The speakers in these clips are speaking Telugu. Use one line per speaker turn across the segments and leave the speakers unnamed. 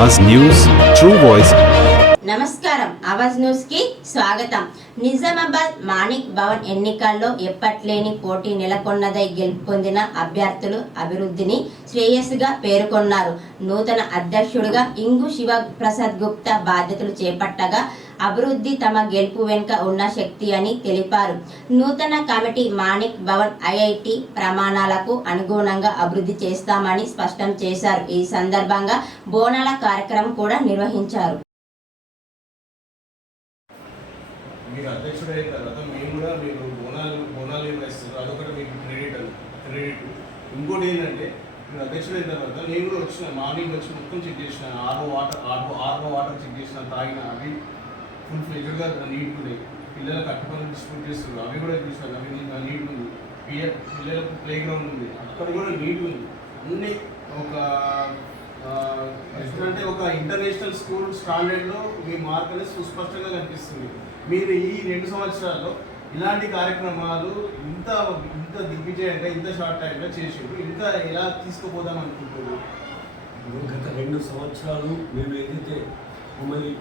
Awaaz news true voice.
నమస్కారం. ఆవాజ్ న్యూస్కి స్వాగతం. నిజామాబాద్ మాణిక్ భవన్ ఎన్నికల్లో ఎప్పట్లేని పోటీ నెలకొన్నదై గెలుపొందిన అభ్యర్థులు అభివృద్ధిని శ్రేయస్సుగా పేర్కొన్నారు. నూతన అధ్యక్షుడుగా ఇంగు శివ ప్రసాద్ గుప్తా బాధ్యతలు చేపట్టగా అభివృద్ధి తమ గెలుపు వెనుక ఉన్న శక్తి అని తెలిపారు. నూతన కమిటీ మాణిక్ భవన్ ఐఐటి ప్రమాణాలకు అనుగుణంగా అభివృద్ధి చేస్తామని స్పష్టం చేశారు. ఈ సందర్భంగా బోనాల కార్యక్రమం కూడా నిర్వహించారు.
మీరు అధ్యక్షుడైన తర్వాత మేము కూడా మీరు బోనాలు బోనాలు నిర్వహిస్తారు అదొకటి మీకు క్రెడిట్ అని క్రెడిట్. ఇంకోటి ఏంటంటే మీరు అధ్యక్షుడు తర్వాత నేను కూడా వచ్చిన. మార్నింగ్ వచ్చి మొత్తం చెక్ చేసిన. ఆరో వాటర్ ఆరో ఆరో వాటర్ చెక్ చేసిన తాగిన అవి ఫుల్ ఫ్లెజ్డ్గా నీట్ ఉంది పిల్లలకు అట్టుకొని డిస్ట్రిబ్యూట్ చేస్తున్నారు. అవి కూడా చూసారు అవి నీట్ ఉంది పిఎఫ్ పిల్లలకు ప్లే గ్రౌండ్ ఉంది. అక్కడ కూడా నీట్ ఉంది. అన్ని ఒక అంటే ఒక ఇంటర్నేషనల్ స్కూల్ స్టాండర్డ్లో మీ మార్క్ అనేది సుస్పష్టంగా కనిపిస్తుంది. మీరు ఈ రెండు సంవత్సరాల్లో ఇలాంటి కార్యక్రమాలు ఇంత ఇంత దిగ్విజయంగా ఇంత షార్ట్ టైంలో చేసిండ్రు. ఇంత ఎలా తీసుకుపోదాం అనుకుంటున్నారు?
గత రెండు సంవత్సరాలు మేము ఏదైతే మమ్మల్ని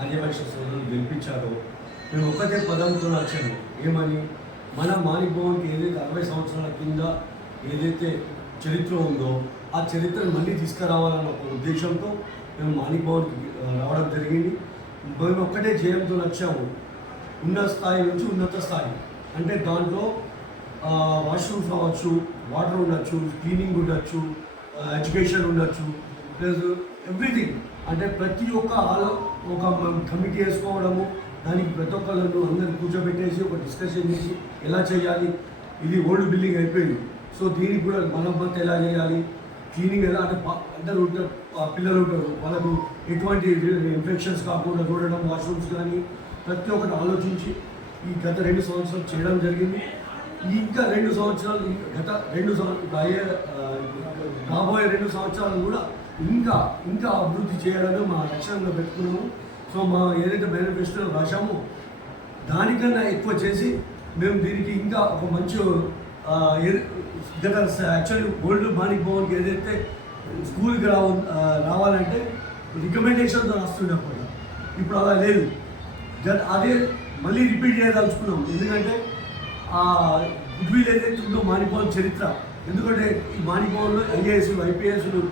ఆర్యవైశ్య సోదరులు గెలిపించారో మేము ఒక్కటే పదంతో వచ్చాము ఏమని? మన మాణిక్ భవన్కి ఏదైతే అరవై సంవత్సరాల కింద ఏదైతే చరిత్ర ఉందో ఆ చరిత్రను మళ్ళీ తీసుకురావాలన్న ఒక ఉద్దేశంతో మేము మాణిక్ భవన్కి రావడం జరిగింది. మేము ఒక్కటే జయంతో వచ్చాము ఉన్న స్థాయి నుంచి ఉన్నత స్థాయి. అంటే దాంట్లో వాష్రూమ్స్ కావచ్చు వాటర్ ఉండొచ్చు క్లీనింగ్ ఉండొచ్చు ఎడ్యుకేషన్ ఉండొచ్చు ప్లస్ ఎవ్రీథింగ్. అంటే ప్రతి ఒక్క ఆలో ఒక కమిటీ వేసుకోవడము దానికి ప్రతి ఒక్కళ్ళను అందరిని కూర్చోబెట్టేసి ఒక డిస్కషన్ చేసి ఎలా చేయాలి? ఇది ఓల్డ్ బిల్డింగ్ అయిపోయింది. సో దీనికి కూడా మరమ్మతు ఎలా చేయాలి? క్లీనింగ్ ఎలా అంటే అందరు అందరూ ఉంటారు ఆ పిల్లలు ఉంటారు. వాళ్ళకు ఎటువంటి ఇన్ఫెక్షన్స్ కాకుండా చూడడం వాష్రూమ్స్ కానీ ప్రతి ఒక్కటి ఆలోచించి ఈ గత రెండు సంవత్సరాలు చేయడం జరిగింది. ఇంకా రెండు సంవత్సరాలు గత రెండు సంవత్సరాలు అయ్యే రాబోయే రెండు సంవత్సరాలు కూడా ఇంకా ఇంకా అభివృద్ధి చేయాలని మా లక్ష్యంగా పెట్టుకున్నాము. సో మా ఏదైతే మేనిఫెస్టోలో రాశామో దానికన్నా ఎక్కువ చేసి మేము దీనికి ఇంకా ఒక మంచి గత యాక్చువల్లీ ఓల్డ్ మాణిక్ భవన్కి ఏదైతే స్కూల్కి రావ రావాలంటే రికమెండేషన్తో వస్తుండేప్పుడు ఇప్పుడు అలా లేదు. గత అదే మళ్ళీ రిపీట్ చేయదలుచుకున్నాం. ఎందుకంటే ఆ గుడ్విల్ ఏదైతే ఉందో మాణిక్ భవన్ చరిత్ర. ఎందుకంటే ఈ మాణిక్ భవన్లో ఐఏఎస్లు ఐపీఎస్లు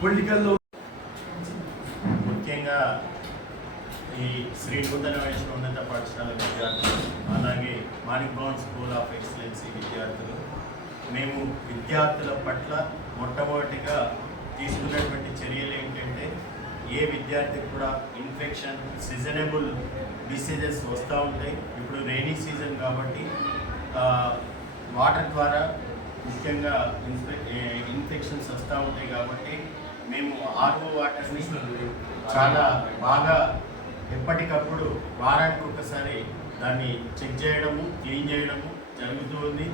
పొలిటికల్లో
ముఖ్యంగా ఈ శ్రీ నూతన వైష్ణవ ఉన్నత పాఠశాల విద్యార్థులు అలాగే Manik Bhavan school of excellency విద్యార్థులు మేము విద్యార్థుల పట్ల మొట్టమొదటిగా తీసుకున్నటువంటి చర్యలు ఏంటంటే ఏ విద్యార్థికి కూడా ఇన్ఫెక్షన్ సీజనబుల్ డిసీజెస్ వస్తూ ఉంటాయి. ఇప్పుడు రైనీ సీజన్ కాబట్టి వాటర్ ద్వారా ముఖ్యంగా ఇన్ఫెక్షన్స్ వస్తూ ఉంటాయి కాబట్టి మేము ఆర్ఓ వాటర్ని చాలా బాగా ఎప్పటికప్పుడు వారానికి ఒకసారి దాన్ని చెక్ చేయడము క్లీన్ చేయడము జరుగుతుంది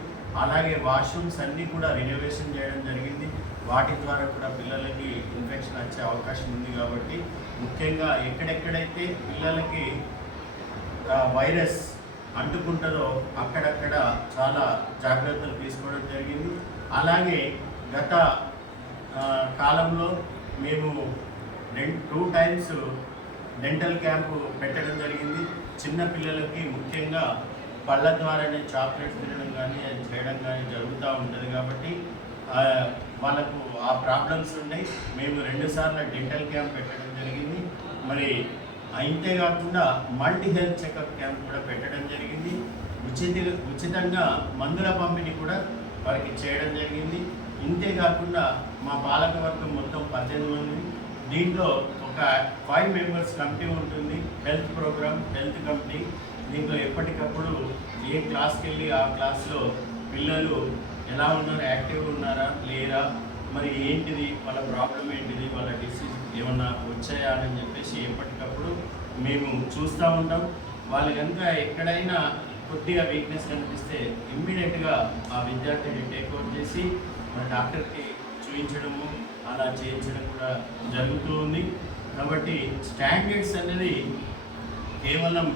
అలాగే వాష్రూమ్స్ అన్నీ కూడా రినోవేషన్ చేయడం జరిగింది. వాటి ద్వారా కూడా పిల్లలకి ఇన్ఫెక్షన్ వచ్చే అవకాశం ఉంది కాబట్టి ముఖ్యంగా ఎక్కడెక్కడైతే పిల్లలకి వైరస్ అంటుకుంటుందో అక్కడక్కడ చాలా జాగ్రత్తలు తీసుకోవడం జరిగింది. అలాగే గత కాలంలో మేము రెండు టూ టైమ్స్ డెంటల్ క్యాంపు పెట్టడం జరిగింది. చిన్న పిల్లలకి ముఖ్యంగా పళ్ళ ద్వారానే చాక్లెట్స్ తినడం కానీ అది చేయడం కానీ జరుగుతూ ఉంటుంది కాబట్టి వాళ్ళకు ఆ ప్రాబ్లమ్స్ ఉన్నాయి. మేము రెండుసార్లు డెంటల్ క్యాంప్ పెట్టడం జరిగింది. మరి ఇంతే కాకుండా మల్టీ హెల్త్ చెకప్ క్యాంప్ కూడా పెట్టడం జరిగింది. ఉచిత ఉచితంగా మందుల పంపిణీ కూడా వారికి చేయడం జరిగింది. ఇంతే కాకుండా మా పాలకవర్గం మొత్తం పద్దెనిమిది మంది. దీంట్లో ఒక ఫైవ్ మెంబర్స్ కమిటీ ఉంటుంది. Health program health committee. దీంట్లో ఎప్పటికప్పుడు ఏ క్లాస్కి వెళ్ళి ఆ క్లాస్లో పిల్లలు ఎలా ఉన్నారు యాక్టివ్గా ఉన్నారా లేరా మరి ఏంటిది? వాళ్ళ ప్రాబ్లం ఏంటిది? వాళ్ళ డిసీజ్ ఏమన్నా వచ్చాయా అని చెప్పేసి ఎప్పటికప్పుడు మేము చూస్తూ ఉంటాం. వాళ్ళు కనుక ఎక్కడైనా కొద్దిగా వీక్నెస్ కనిపిస్తే ఇమ్మీడియట్గా ఆ విద్యార్థిని టేక్అవుట్ చేసి మన డాక్టర్కి చూపించడము అలా చేయించడం కూడా జరుగుతూ ఉంది. కాబట్టి స్టాండర్డ్స్ అనేది కేవలం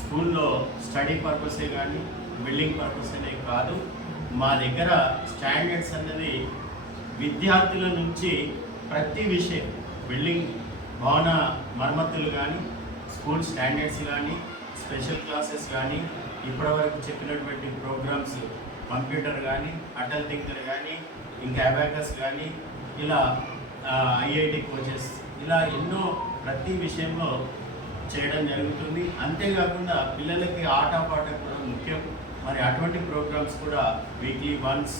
స్కూల్లో స్టడీ పర్పసే కానీ బిల్డింగ్ పర్పస్ అనే కాదు. మా దగ్గర స్టాండర్డ్స్ అనేది విద్యార్థుల నుంచి ప్రతి విషయం బిల్డింగ్ భవన మరమ్మతులు కానీ స్కూల్ స్టాండర్డ్స్ కానీ స్పెషల్ క్లాసెస్ కానీ ఇప్పటివరకు చెప్పినటువంటి ప్రోగ్రామ్స్ కంప్యూటర్ కానీ అటల్ థింకర్ కానీ ఇంకా అబాకస్ కానీ ఇలా ఐఐటి కోచెస్ ఇలా ఎన్నో ప్రతి విషయంలో చేయడం జరుగుతుంది. అంతేకాకుండా పిల్లలకి ఆట పాట కూడా ముఖ్యం. మరి అటువంటి ప్రోగ్రామ్స్ కూడా వీక్లీ వన్స్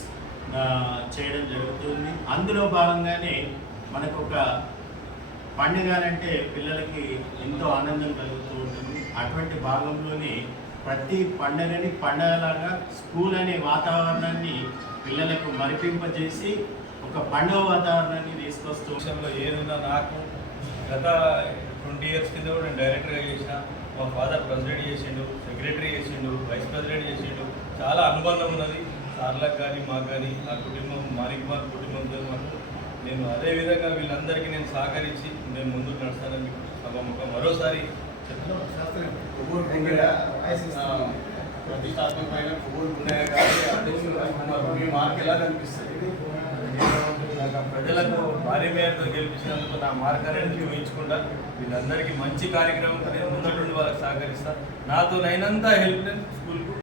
చేయడం జరుగుతుంది. అందులో భాగంగానే మనకు ఒక పండుగ అంటే పిల్లలకి ఎంతో ఆనందం కలుగుతూ ఉంటుంది. అటువంటి భాగంలోనే ప్రతి పండుగని పండగలాగా స్కూల్ అనే వాతావరణాన్ని పిల్లలకు మరిపింపజేసి ఒక పండుగ వాతావరణాన్ని తీసుకొస్తూ
విషయంలో ఏదున్నా నాకు గత ట్వంటీ ఇయర్స్ కింద కూడా నేను డైరెక్టర్గా చేసిన మా ఫాదర్ ప్రెసిడెంట్ చేసిండు సెక్రటరీ చేసిండు వైస్ ప్రెసిడెంట్ చేసిండు చాలా అనుబంధం ఉన్నది. సార్లకు కానీ మాకు కానీ నా కుటుంబం మాణిక్ కుమార్ కుటుంబంతో మాకు నేను అదే విధంగా వీళ్ళందరికీ నేను సహకరించి నేను ముందుకు నడుస్తానని సభాముఖం మరోసారి
ప్రతిష్టాత్మకమైన మీ మార్క్ ఎలా కనిపిస్తుంది?
ప్రజలకు భారీ మేరతో గెలిపించినందుకు నా మార్గాన్ని చూపించుకుంటా వీళ్ళందరికీ మంచి కార్యక్రమంతో నేను ముందటుండి వాళ్ళకి సహకరిస్తా. నాతో నైనంత హెల్ప్